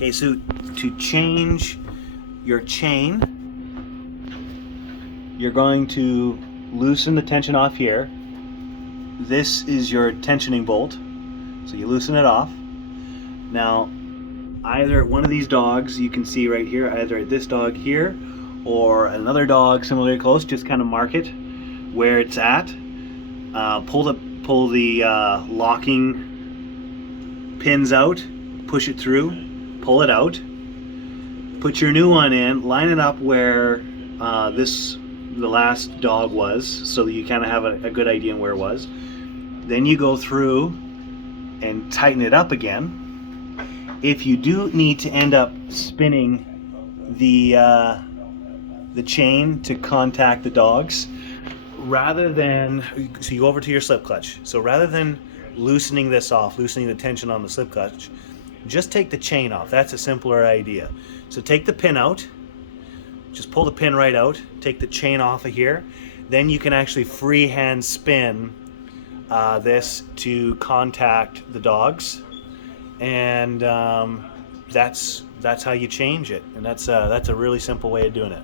Okay, so to change your chain, you're going to loosen the tension off here. This is your tensioning bolt, so you loosen it off. Now, either one of these dogs, you can see right here, either this dog here or another dog similarly close, just kind of mark it where it's at. Pull the locking pins out, push it through, pull it out, put your new one in, line it up where the last dog was, so that you kind of have a good idea where it was. Then you go through and tighten it up again. If you do need to end up spinning the chain to contact the dogs, rather than, so you go over to your slip clutch. So rather than loosening this off, loosening the tension on the slip clutch, just take the chain off. That's a simpler idea. So take the pin out, just pull the pin right out, take the chain off of here, then you can actually freehand spin this to contact the dogs, and that's how you change it, and that's a really simple way of doing it.